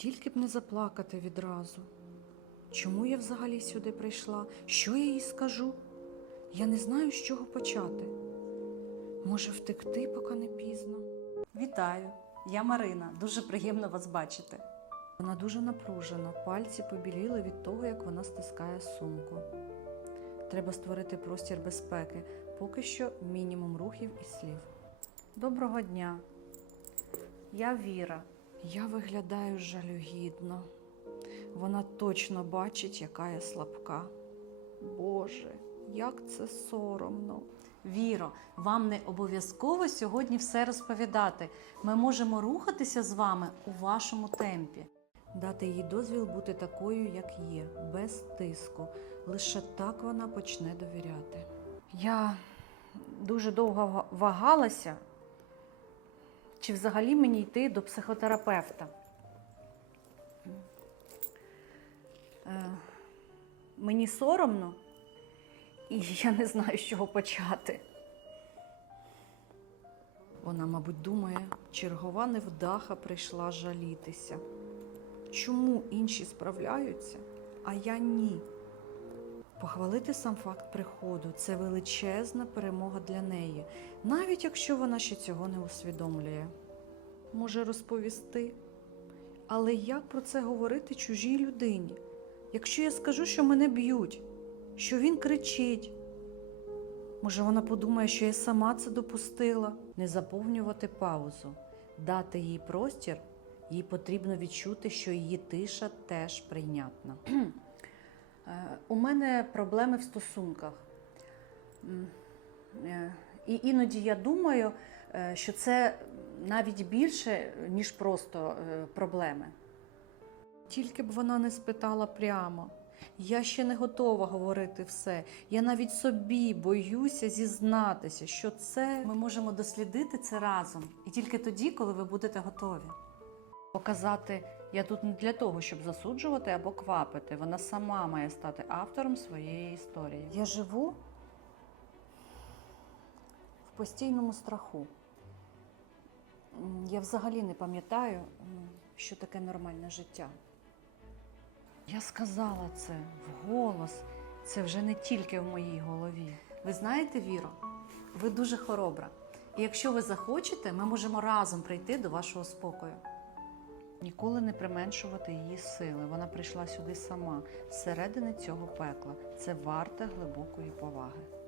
Тільки б не заплакати відразу. Чому я взагалі сюди прийшла? Що я їй скажу? Я не знаю, з чого почати. Може, втекти, поки не пізно. Вітаю, я Марина. Дуже приємно вас бачити. Вона дуже напружена, пальці побіліли від того, як вона стискає сумку. Треба створити простір безпеки, поки що мінімум рухів і слів. Доброго дня. Я Віра. Я виглядаю жалюгідно. Вона точно бачить, яка я слабка. Боже, як це соромно. Віро, вам не обов'язково сьогодні все розповідати. Ми можемо рухатися з вами у вашому темпі. Дати їй дозвіл бути такою, як є, без тиску. Лише так вона почне довіряти. Я дуже довго вагалася, чи взагалі мені йти до психотерапевта. Е, Мені соромно, і я не знаю, з чого почати. Вона, мабуть, думає, чергова невдаха прийшла жалітися. Чому інші справляються, а я ні? Похвалити сам факт приходу це величезна перемога для неї, навіть якщо вона ще цього не усвідомлює. Може розповісти. Але як про це говорити чужій людині? Якщо я скажу, що мене б'ють, що він кричить, може вона подумає, що я сама це допустила? Не заповнювати паузу, дати їй простір, їй потрібно відчути, що її тиша теж прийнятна. Мене проблеми в стосунках. Е, І іноді я думаю, е, що це навіть більше, ніж просто е, проблеми. Тільки б вона не спитала прямо. Я ще не готова говорити все. Я навіть собі боюся зізнатися, що це Ми можемо дослідити це разом, і тільки тоді, коли ви будете готові. показати. Я тут не для того, щоб засуджувати або квапити. Вона сама має стати автором своєї історії. Я живу в постійному страху. Я взагалі не пам'ятаю, що таке нормальне життя. Я сказала це вголос. Це вже не тільки в моїй голові. Ви знаєте, Віро, ви дуже хоробра. І якщо ви захочете, ми можемо разом прийти до вашого спокою. Ніколи не применшувати її сили. Вона прийшла сюди сама, зсередини цього пекла. Це варте глибокої поваги.